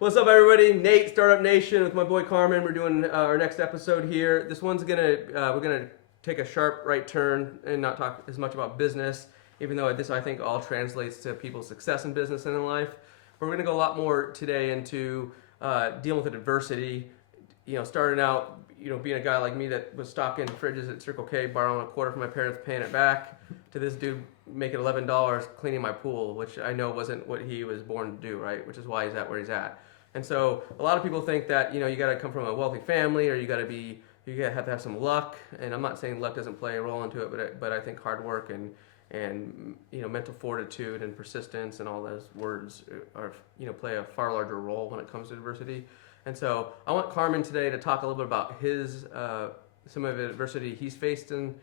What's up, everybody? Nate, Startup Nation, with my boy Carmen. We're doing our next episode here. This one's we're gonna take a sharp right turn and not talk as much about business, even though this I think all translates to people's success in business and in life. But we're gonna go a lot more today into dealing with adversity. You know, starting out, being a guy like me that was stocking fridges at Circle K, borrowing a quarter from my parents, paying it back, to this dude making $11 cleaning my pool, which I know wasn't what he was born to do, right? Which is why he's at where he's at. And so a lot of people think that, you got to come from a wealthy family, or you have to have some luck. And I'm not saying luck doesn't play a role into it, but I think hard work and mental fortitude and persistence and all those words are play a far larger role when it comes to adversity. And so I want Carmen today to talk a little bit about some of the adversity he's faced in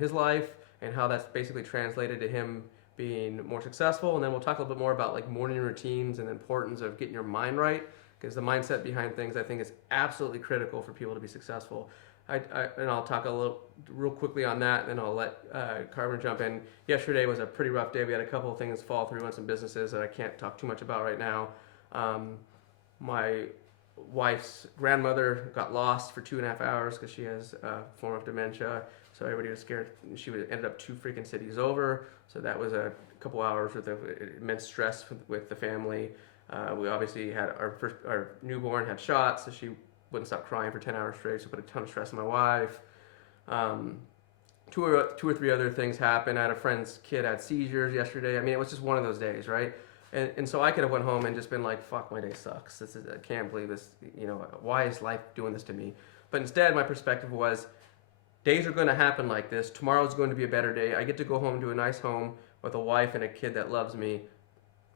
his life and how that's basically translated to him being more successful. And then we'll talk a little bit more about like morning routines and the importance of getting your mind right, because the mindset behind things I think is absolutely critical for people to be successful. And I'll talk a little real quickly on that, and then I'll let Carmen jump in. Yesterday was a pretty rough day. We had a couple of things fall through on some businesses that I can't talk too much about right now. My wife's grandmother got lost for 2.5 hours because she has a form of dementia. So everybody was scared. She ended up 2 freaking cities over. So that was a couple hours worth of immense stress with the family. We obviously had our newborn had shots, so she wouldn't stop crying for 10 hours straight. So put a ton of stress on my wife. Two or three other things happened. I had a friend's kid had seizures yesterday. I mean, it was just one of those days, right? And so I could have went home and just been like, fuck, my day sucks. I can't believe this. Why is life doing this to me? But instead, my perspective was, days are going to happen like this. Tomorrow's going to be a better day. I get to go home to a nice home with a wife and a kid that loves me.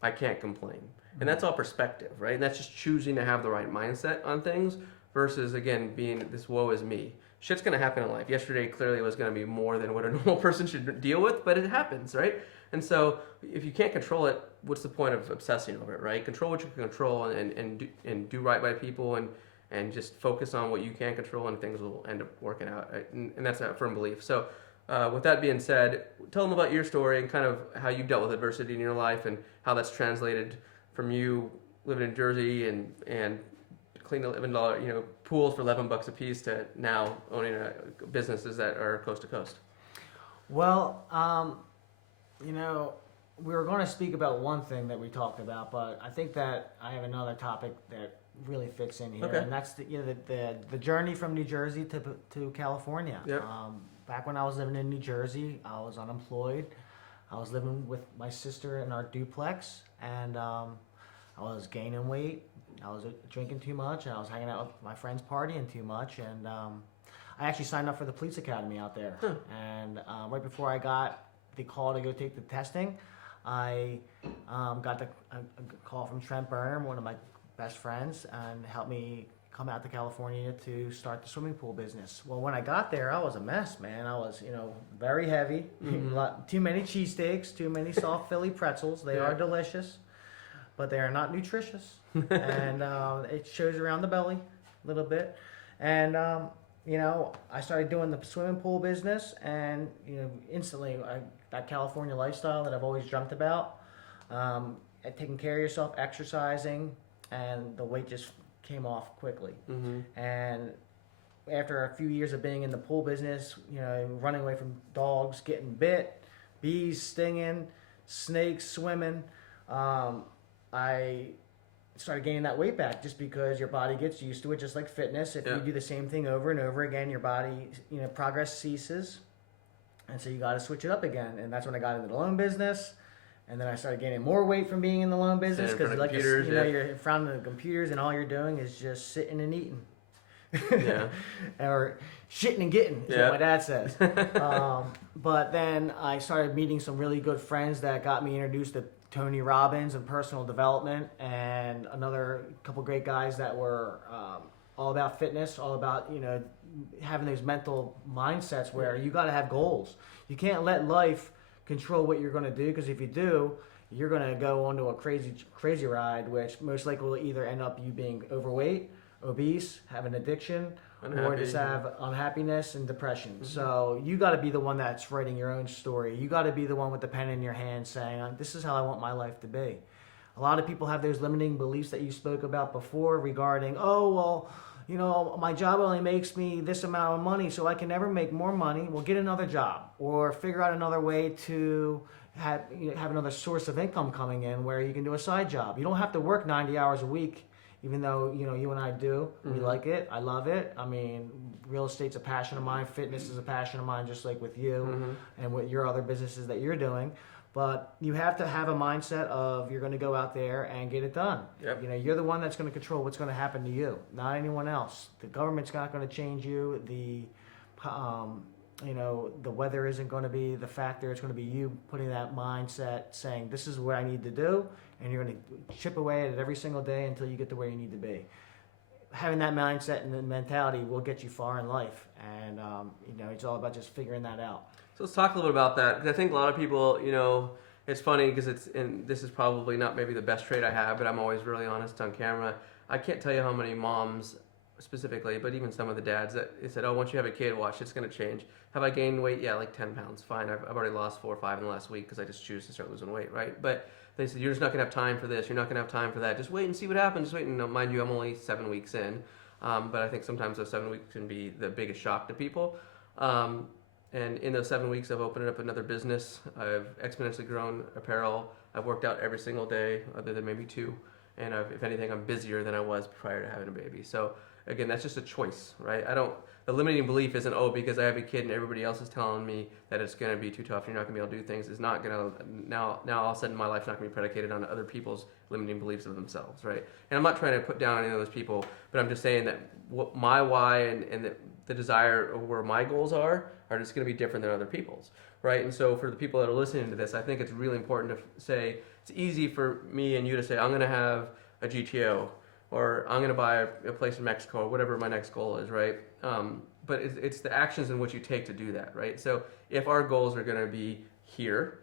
I can't complain. And that's all perspective, right? And that's just choosing to have the right mindset on things versus, again, being this woe is me. Shit's going to happen in life. Yesterday clearly was going to be more than what a normal person should deal with, but it happens, right? And so if you can't control it, what's the point of obsessing over it, right? Control what you can control and do right by people and just focus on what you can control, and things will end up working out. And that's a firm belief. So with that being said, tell them about your story and kind of how you've dealt with adversity in your life and how that's translated from you living in Jersey and cleaning $11 pools for $11 a piece to now owning businesses that are coast to coast. Well, we were going to speak about one thing that we talked about, but I think that I have another topic that really fits in here, Okay. and that's the journey from New Jersey to California. Yep. Back when I was living in New Jersey, I was unemployed. I was living with my sister in our duplex, and I was gaining weight. I was drinking too much, and I was hanging out with my friends, partying too much, and I actually signed up for the police academy out there. And right before I got the call to go take the testing, I got a call from Trent Berner, one of my best friends, and helped me come out to California to start the swimming pool business. Well, when I got there, I was a mess, man. I was, very heavy, too many cheesesteaks, too many soft Philly pretzels. They are delicious, but they are not nutritious, and it shows around the belly a little bit. And I started doing the swimming pool business, and instantly that California lifestyle that I've always dreamt about, taking care of yourself, exercising, and the weight just came off quickly. And after a few years of being in the pool business, running away from dogs, getting bit, bees stinging, snakes swimming, I started gaining that weight back, just because your body gets used to it, just like fitness. If you do the same thing over and over again, your body, progress ceases. And so you got to switch it up again. And that's when I got into the loan business. And then I started gaining more weight from being in the loan business, because you're in front of the computers and all you're doing is just sitting and eating. Yeah. Or shitting and getting, is what my dad says. But then I started meeting some really good friends that got me introduced to Tony Robbins and personal development, and another couple great guys that were all about fitness, all about having those mental mindsets where you got to have goals. You can't let life control what you're going to do, because if you do, you're going to go onto a crazy ride, which most likely will either end up you being overweight, obese, have an addiction, or just have unhappiness and depression. So you got to be the one that's writing your own story. You got to be the one with the pen in your hand saying, this is how I want my life to be. A lot of people have those limiting beliefs that you spoke about before regarding, oh, well, you know, my job only makes me this amount of money, so I can never make more money. Well, get another job or figure out another way to have another source of income coming in where you can do a side job. You don't have to work 90 hours a week, even though, you know, you and I do. We like it. I love it. I mean, real estate's a passion of mine. Fitness is a passion of mine, just like with you and with your other businesses that you're doing. But you have to have a mindset of you're going to go out there and get it done. Yep. You know, you're the one that's going to control what's going to happen to you, not anyone else. The government's not going to change you. You know, the weather isn't going to be the factor. It's going to be you putting that mindset, saying this is what I need to do, and you're going to chip away at it every single day until you get to where you need to be. Having that mindset and the mentality will get you far in life, and you know, it's all about just figuring that out. So let's talk a little bit about that, because I think a lot of people, you know, it's funny because and this is probably not maybe the best trait I have, but I'm always really honest on camera. I can't tell you how many moms specifically, but even some of the dads that said, oh, once you have a kid, watch, it's going to change. Have I gained weight? Yeah, like 10 pounds. Fine. I've already lost 4 or 5 in the last week because I just choose to start losing weight, right? But they said, you're just not going to have time for this. You're not going to have time for that. Just wait and see what happens. Just wait. And mind you, I'm only 7 weeks in. But I think sometimes those 7 weeks can be the biggest shock to people. And in those 7 weeks, I've opened up another business. I've exponentially grown apparel. I've worked out every single day, other than maybe 2. And if anything, I'm busier than I was prior to having a baby. So again, that's just a choice, right? The limiting belief isn't, oh, because I have a kid and everybody else is telling me that it's going to be too tough, you're not going to be able to do things, is not going to, now all of a sudden my life's not going to be predicated on other people's limiting beliefs of themselves, right? And I'm not trying to put down any of those people, but I'm just saying that what my why and the desire of where my goals are just going to be different than other people's, right? And so for the people that are listening to this, I think it's really important to say, it's easy for me and you to say, I'm going to have a GTO, or I'm going to buy a place in Mexico, or whatever my next goal is, right? But it's the actions in which you take to do that, right? So if our goals are going to be here,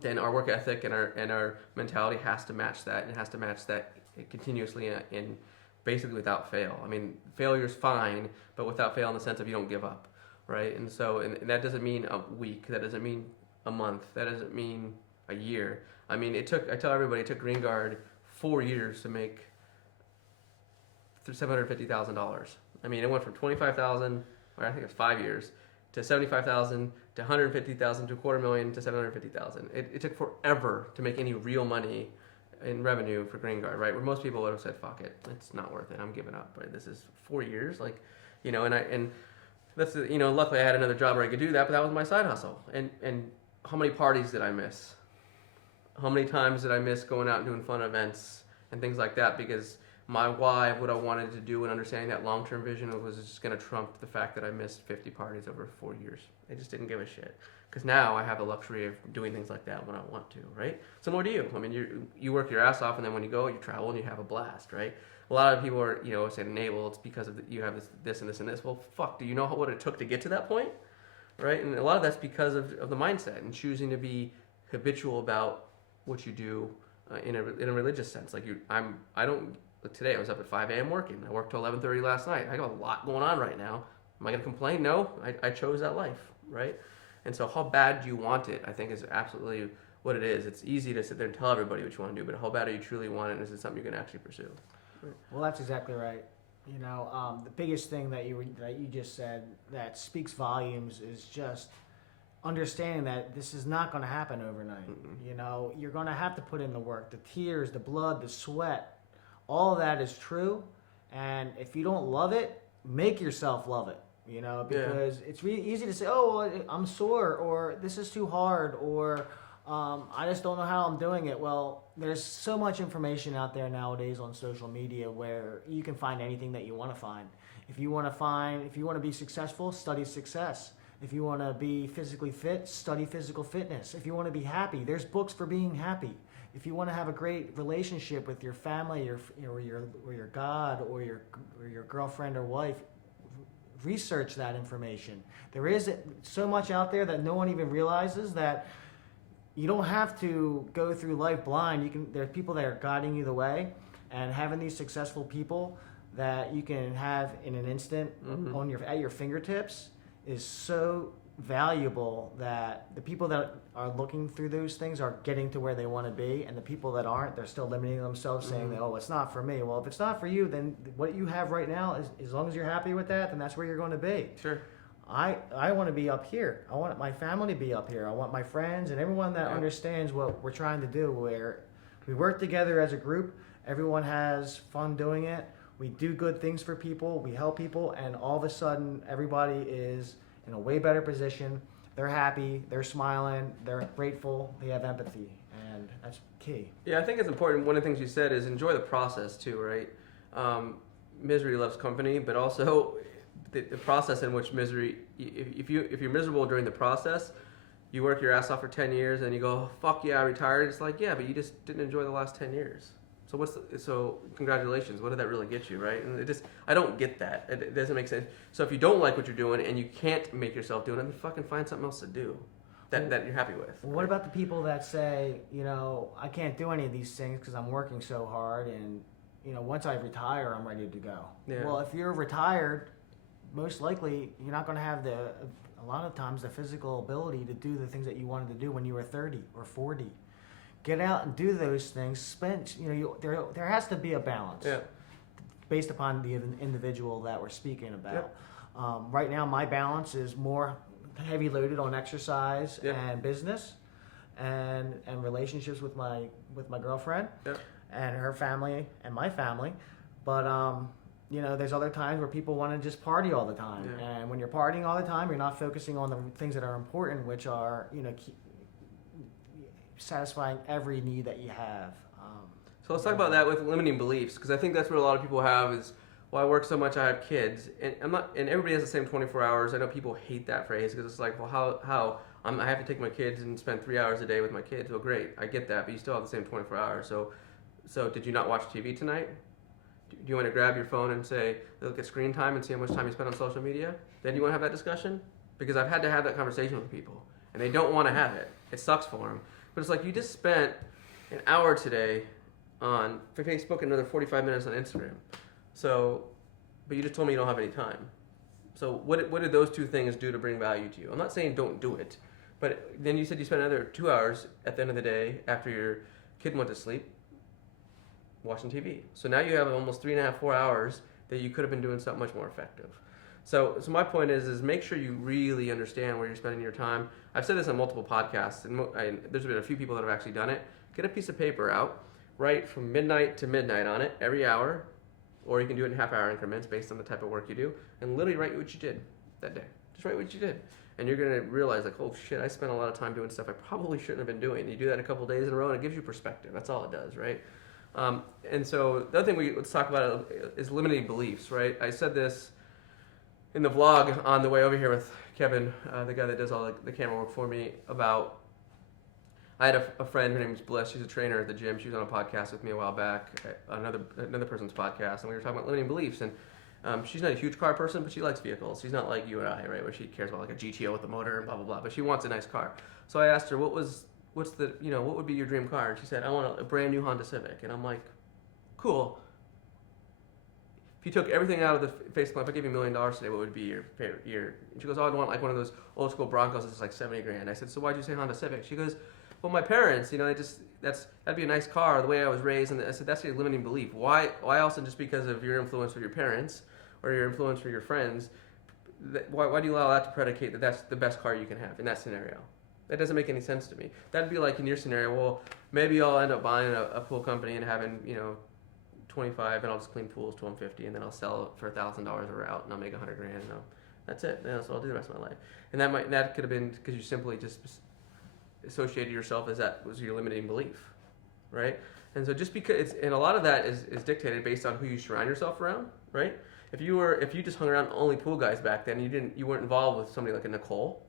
then our work ethic and our mentality has to match that, and it has to match that continuously and basically without fail. I mean, failure's fine, but without fail in the sense of you don't give up, right? And so and that doesn't mean a week, that doesn't mean a month, that doesn't mean a year. I mean, I tell everybody, it took Green Guard 4 years to make $750,000. I mean, it went from $25,000, or I think it's 5 years, to $75,000 to $150,000 to $250,000 to $750,000. It took forever to make any real money in revenue for Green Guard, right? Where most people would have said, "Fuck it, it's not worth it. I'm giving up." Right? This is 4 years, like, you know, and that's, you know, luckily I had another job where I could do that, but that was my side hustle. And how many parties did I miss? How many times did I miss going out and doing fun events and things like that? Because my why of what I wanted to do and understanding that long-term vision was just going to trump the fact that I missed 50 parties over 4 years. I just didn't give a shit. Because now I have the luxury of doing things like that when I want to, right? Similar to you. I mean, you work your ass off, and then when you go, you travel and you have a blast, right? A lot of people are, you know, saying, "Well, it's because of you have this and this and this." Well, fuck, do you know what it took to get to that point, right? And a lot of that's because of the mindset and choosing to be habitual about what you do in a religious sense. Like today I was up at 5 a.m. working. I worked till 11:30 last night. I got a lot going on right now. Am I going to complain? No, I chose that life, right? And so how bad do you want it, I think, is absolutely what it is. It's easy to sit there and tell everybody what you want to do, but how bad do you truly want it, and is it something you're going to actually pursue? Right. Well, that's exactly right. You know, the biggest thing that you just said that speaks volumes is just understanding that this is not going to happen overnight. Mm-hmm. You know, you're going to have to put in the work, the tears, the blood, the sweat. All of that is true, and if you don't love it, make yourself love it. You know, because it's really easy to say, "Oh, well, I'm sore," or "This is too hard," or "I just don't know how I'm doing it." Well, there's so much information out there nowadays on social media where you can find anything that you want to find. If you want to be successful, study success. If you want to be physically fit, study physical fitness. If you want to be happy, there's books for being happy. If you want to have a great relationship with your family, or your God, or your girlfriend or wife, research that information. There is so much out there that no one even realizes that you don't have to go through life blind. There are people that are guiding you the way, and having these successful people that you can have in an instant at your fingertips is so valuable that the people that are looking through those things are getting to where they want to be, and the people that aren't, they're still limiting themselves, saying that, oh, it's not for me. Well, if it's not for you, then what you have right now is, as long as you're happy with that, then that's where you're going to be. Sure. I want to be up here. I want my family to be up here. I want my friends and everyone that understands what we're trying to do, where we work together as a group. Everyone has fun doing it. We do good things for people. We help people, and all of a sudden, everybody is in a way better position. They're happy. They're smiling. They're grateful. They have empathy, and that's key. Yeah, I think it's important. One of the things you said is enjoy the process too, right? Misery loves company, but also the process in which misery. If you're miserable during the process, you work your ass off for 10 years, and you go, fuck yeah, I retired. It's like, yeah, but you just didn't enjoy the last 10 years. So so congratulations. What did that really get you, right? And I don't get that. It doesn't make sense. So if you don't like what you're doing and you can't make yourself do it, then fucking find something else to do that you're happy with. Well, what about the people that say, I can't do any of these things because I'm working so hard, and once I retire, I'm ready to go. Yeah. Well, if you're retired, most likely you're not going to have a lot of times the physical ability to do the things that you wanted to do when you were 30 or 40. Get out and do those things. There has to be a balance based upon the individual that we're speaking about. Right now, my balance is more heavy loaded on exercise and business, and relationships with my girlfriend and her family and my family. But there's other times where people want to just party all the time, and when you're partying all the time, you're not focusing on the things that are important, which are satisfying every need that you have. So let's talk about that with limiting beliefs, because I think that's what a lot of people have is, well, I work so much, I have kids, and everybody has the same 24 hours. I know people hate that phrase because it's like, well, how I have to take my kids and spend 3 hours a day with my kids. Well, great, I get that, but you still have the same 24 hours. So did you not watch TV tonight? Do you want to grab your phone and say, look at screen time and see how much time you spend on social media? Then you want to have that discussion? Because I've had to have that conversation with people, and they don't want to have it. It sucks for them. But it's like, you just spent an hour today on Facebook and another 45 minutes on Instagram. So, but you just told me you don't have any time. So what did those two things do to bring value to you? I'm not saying don't do it, but then you said you spent another 2 hours at the end of the day after your kid went to sleep watching TV. So now you have almost 3.5, 4 hours that you could have been doing something much more effective. So my point is make sure you really understand where you're spending your time. I've said this on multiple podcasts, and there's been a few people that have actually done it. Get a piece of paper out, write from midnight to midnight on it every hour, or you can do it in half-hour increments based on the type of work you do, and literally write what you did that day. Just write what you did. And you're going to realize, like, oh shit, I spent a lot of time doing stuff I probably shouldn't have been doing. You do that a couple days in a row, and it gives you perspective. That's all it does, right? And so the other thing let's talk about is limiting beliefs, right? I said this in the vlog on the way over here with Kevin, the guy that does all the camera work for me, about, I had a friend, her name is Bliss, she's a trainer at the gym. She was on a podcast with me a while back, another person's podcast, and we were talking about limiting beliefs. And she's not a huge car person, but she likes vehicles. She's not like you and I, right, where she cares about like a GTO with a motor and blah, blah, blah, but she wants a nice car. So I asked her, what would be your dream car? And she said, I want a brand new Honda Civic. And I'm like, cool. If you took everything out of the face plan, if I gave you $1 million today, what would be your favorite year? And she goes, oh, I'd want like one of those old school Broncos that's like 70 grand. I said, so why'd you say Honda Civic? She goes, well, my parents, that'd be a nice car, the way I was raised. And I said, that's your limiting belief. Why also just because of your influence with your parents or your influence with your friends, why do you allow that to predicate that that's the best car you can have in that scenario? That doesn't make any sense to me. That'd be like in your scenario, well, maybe I'll end up buying a pool company and having, 25, and I'll just clean pools to $150, and then I'll sell it for $1,000 a route, and I'll make $100 grand. That's it. That's what I'll do the rest of my life. And that could have been because you simply just associated yourself as that was your limiting belief, right? And so just because and a lot of that is dictated based on who you surround yourself around, right? If you just hung around only pool guys back then, you weren't involved with somebody like a Nicole,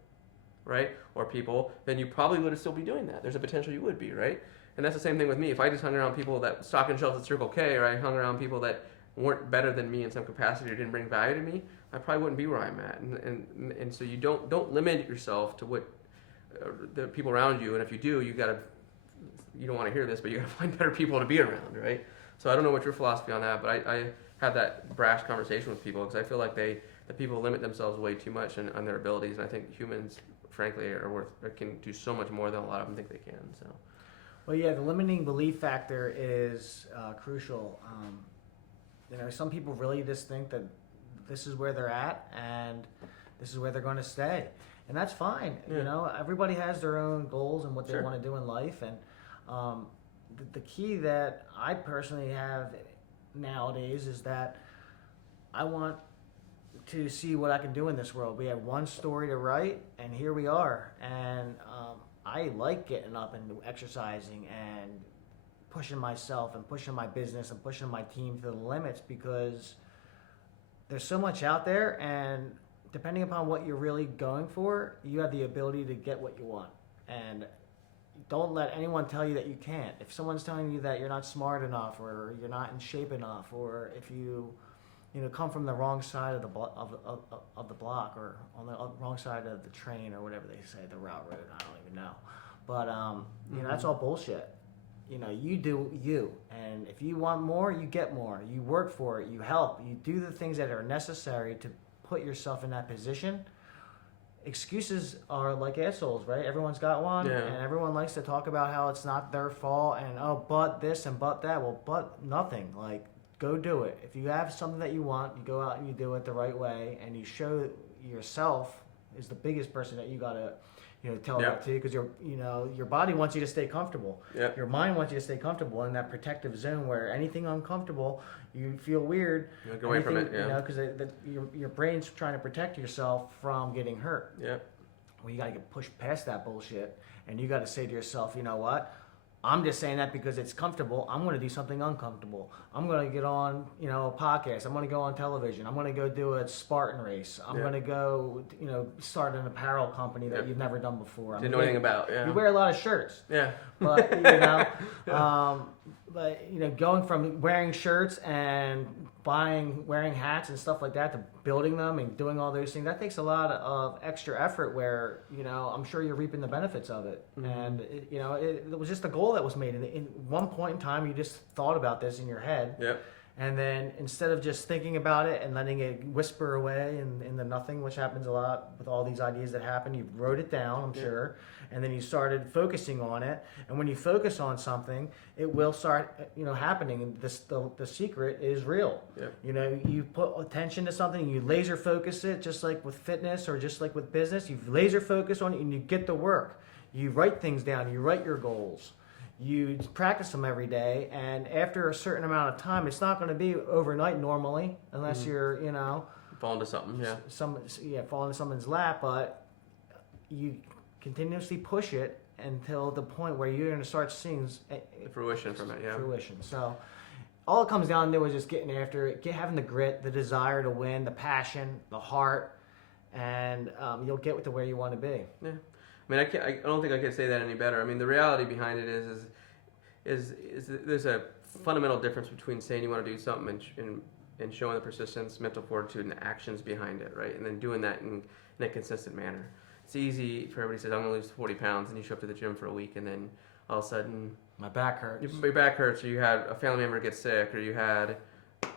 right, or people, then you probably would still be doing that. There's a potential you would be, right? And that's the same thing with me. If I just hung around people that stocking shelves at Circle K, or I hung around people that weren't better than me in some capacity or didn't bring value to me, I probably wouldn't be where I'm at. And so you don't limit yourself to what the people around you. And if you do, you don't want to hear this, but you got to find better people to be around, right? So I don't know what your philosophy on that, but I have that brash conversation with people because I feel like they that people limit themselves way too much on their abilities. And I think humans, frankly, can do so much more than a lot of them think they can. So. Well, yeah, the limiting belief factor is crucial. Some people really just think that this is where they're at and this is where they're going to stay, and that's fine. Yeah. Everybody has their own goals and what they Sure. want to do in life, and the key that I personally have nowadays is that I want to see what I can do in this world. We have one story to write, and here we are. And I like getting up and exercising and pushing myself and pushing my business and pushing my team to the limits, because there's so much out there, and depending upon what you're really going for, you have the ability to get what you want. And don't let anyone tell you that you can't. If someone's telling you that you're not smart enough, or you're not in shape enough, or if you come from the wrong side of the block, or on the wrong side of the train, or whatever they say, the route, I don't even know. But that's all bullshit. You do you, and if you want more, you get more. You work for it. You help. You do the things that are necessary to put yourself in that position. Excuses are like assholes, right? Everyone's got one, Yeah. and everyone likes to talk about how it's not their fault, and but this and but that. Well, but nothing. Like, go do it. If you have something that you want, you go out and you do it the right way, and you show yourself is the biggest person that you gotta tell Yeah. that to, because your body wants you to stay comfortable. Yeah. Your mind wants you to stay comfortable in that protective zone where anything uncomfortable, you feel weird. You go away from it. Yeah. Because your brain's trying to protect yourself from getting hurt. Yeah. Well, you got to get pushed past that bullshit, and you got to say to yourself, you know what? I'm just saying that because it's comfortable. I'm going to do something uncomfortable. I'm going to get on, a podcast. I'm going to go on television. I'm going to go do a Spartan race. I'm going to go, start an apparel company that you've never done before. Didn't know anything about. Yeah. You wear a lot of shirts. Yeah. But, going from wearing shirts and wearing hats and stuff like that to building them and doing all those things, that takes a lot of extra effort where, I'm sure you're reaping the benefits of it. Mm-hmm. And, it was just a goal that was made. And in one point in time, you just thought about this in your head. Yep. And then instead of just thinking about it and letting it whisper away in the nothing, which happens a lot with all these ideas that happen, you wrote it down, I'm sure, and then you started focusing on it. And when you focus on something, it will start, happening. And the secret is real. Yep. You put attention to something, you laser focus it, just like with fitness or just like with business. You laser focus on it and you get to work. You write things down. You write your goals. You practice them every day, and after a certain amount of time, it's not going to be overnight normally, unless you're, Fall into something. Yeah. fall into someone's lap. But you continuously push it until the point where you're going to start seeing The fruition from it. Yeah. fruition. So all it comes down to is just getting after it, having the grit, the desire to win, the passion, the heart, and you'll get to where you want to be. Yeah. I mean, I don't think I could say that any better. I mean, the reality behind it is there's a fundamental difference between saying you want to do something and showing the persistence, mental fortitude, and actions behind it, right? And then doing that in a consistent manner. It's easy for everybody to say, I'm going to lose 40 pounds, and you show up to the gym for a week, and then all of a sudden My back hurts. your back hurts, or you had a family member get sick, or you had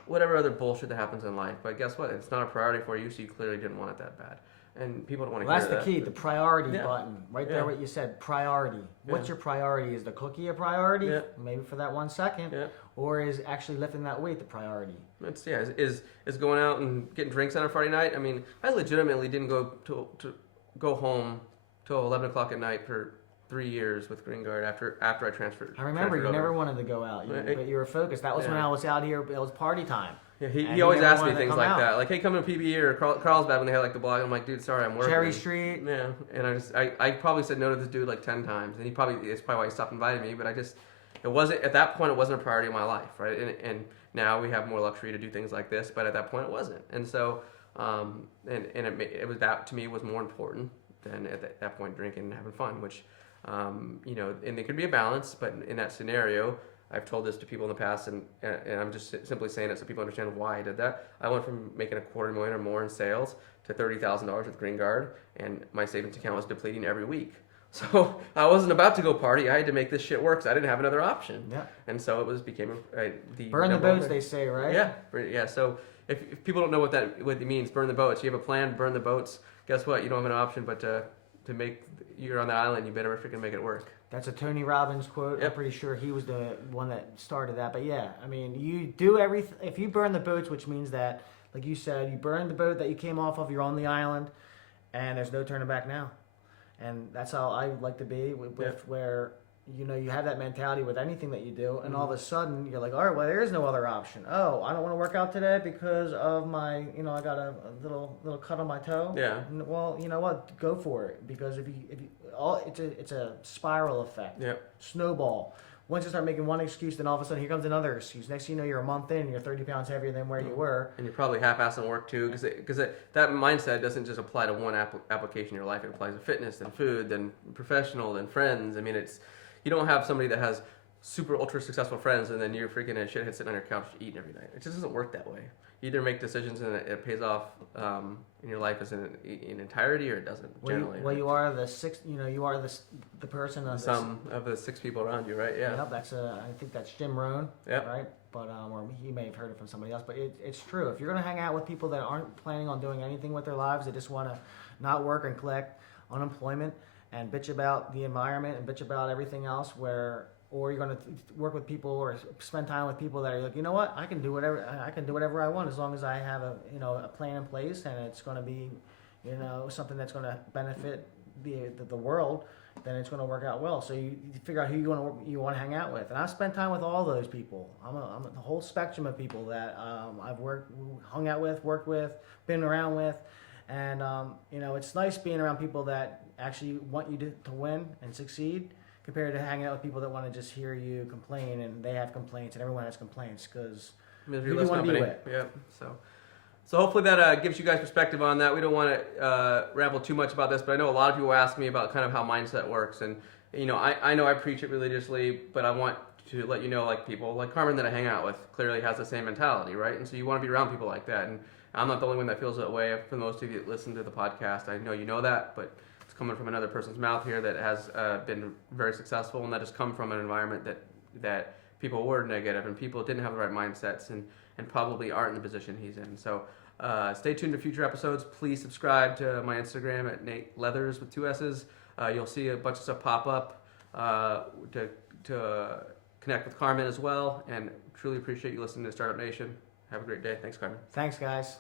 whatever other bullshit that happens in life. But guess what? It's not a priority for you, so you clearly didn't want it that bad. And people don't want to hear that. That's the key, the priority Yeah. button. Right there, Yeah. what you said, priority. What's Yeah. your priority? Is the cookie a priority? Yeah. Maybe for that 1 second. Yeah. Or is actually lifting that weight the priority? It's is going out and getting drinks on a Friday night. I mean, I legitimately didn't go home till 11 o'clock at night for 3 years with Green Guard after I transferred. I remember you transferred never over. wanted to go out, Right. but you were focused. That was when Yeah. I was out here, it was party time. Yeah, And he you always never asked me wanted to things come like out. that, like, "Hey, come to PBE or Carlsbad when they had like the blog." I'm like, "Dude, sorry, I'm working." Cherry Street. Yeah, and I probably said no to this dude like 10 times, and it's probably why he stopped inviting me. But it wasn't at that point. It wasn't a priority in my life, right? And now we have more luxury to do things like this, but at that point it wasn't. And so, it was that to me was more important than at that point drinking and having fun, which, and there could be a balance, but in that scenario. I've told this to people in the past, and I'm just simply saying it so people understand why I did that. I went from making $250,000 or more in sales to $30,000 with Green Guard, and my savings account was depleting every week. So I wasn't about to go party. I had to make this shit work. So I didn't have another option. Yeah. And so it became the Burn the number one boats, thing. they say, right? Yeah. So if people don't know what it means, burn the boats. You have a plan, burn the boats. Guess what? You don't have an option but to make. You're on the island. You better freaking make it work. That's a Tony Robbins quote. Yep. I'm pretty sure he was the one that started that. But yeah, I mean, you do everything. If you burn the boats, which means that, like you said, you burn the boat that you came off of, you're on the island, and there's no turning back now. And that's how I like to be with where, you have that mentality with anything that you do, and all of a sudden you're like, all right, well, there is no other option. Oh, I don't want to work out today because of my, I got a little cut on my toe. Yeah. Well, you know what? Go for it, because if you it's a spiral effect. Yep. Snowball. Once you start making one excuse, then all of a sudden here comes another excuse. Next thing you know, you're a month in and you're 30 pounds heavier than where you were. And you're probably half-assing work too, because that mindset doesn't just apply to one application in your life. It applies to fitness, then food, then professional, then friends. I mean, you don't have somebody that has super ultra successful friends and then you're freaking a shithead sitting on your couch eating every night. It just doesn't work that way. You either make decisions and it pays off in your life as in entirety, or it doesn't. Generally, well, you are the sixth. You are the person of some of the 6 people around you, right? Yeah. Yep, I think that's Jim Rohn. Yep. Right. But or he may have heard it from somebody else. But it's true. If you're going to hang out with people that aren't planning on doing anything with their lives, they just want to not work and collect unemployment and bitch about the environment and bitch about everything else, or you're going to work with people or spend time with people that are like, you know what, I can do whatever I want as long as I have a plan in place, and it's going to be something that's going to benefit the world. Then it's going to work out well. So you figure out who you want to hang out with, and I've spent time with all those people. I'm the whole spectrum of people that I've hung out with, worked with, been around with, and it's nice being around people that actually want you to win and succeed, compared to hanging out with people that want to just hear you complain, and they have complaints, and everyone has complaints, because who do you want to be with? Yeah. So hopefully that gives you guys perspective on that. We don't want to ramble too much about this, but I know a lot of people ask me about kind of how mindset works, and I know I preach it religiously, but I want to let you know, like, people like Carmen that I hang out with clearly has the same mentality, right? And so you want to be around people like that, and I'm not the only one that feels that way. For most of you that listen to the podcast, I know you know that, but coming from another person's mouth here that has been very successful, and that has come from an environment that people were negative and people didn't have the right mindsets and probably aren't in the position he's in. So stay tuned to future episodes. Please subscribe to my Instagram at Nate Leathers with 2 S's. You'll see a bunch of stuff pop up to connect with Carmen as well, and truly appreciate you listening to Startup Nation. Have a great day. Thanks, Carmen. Thanks, guys.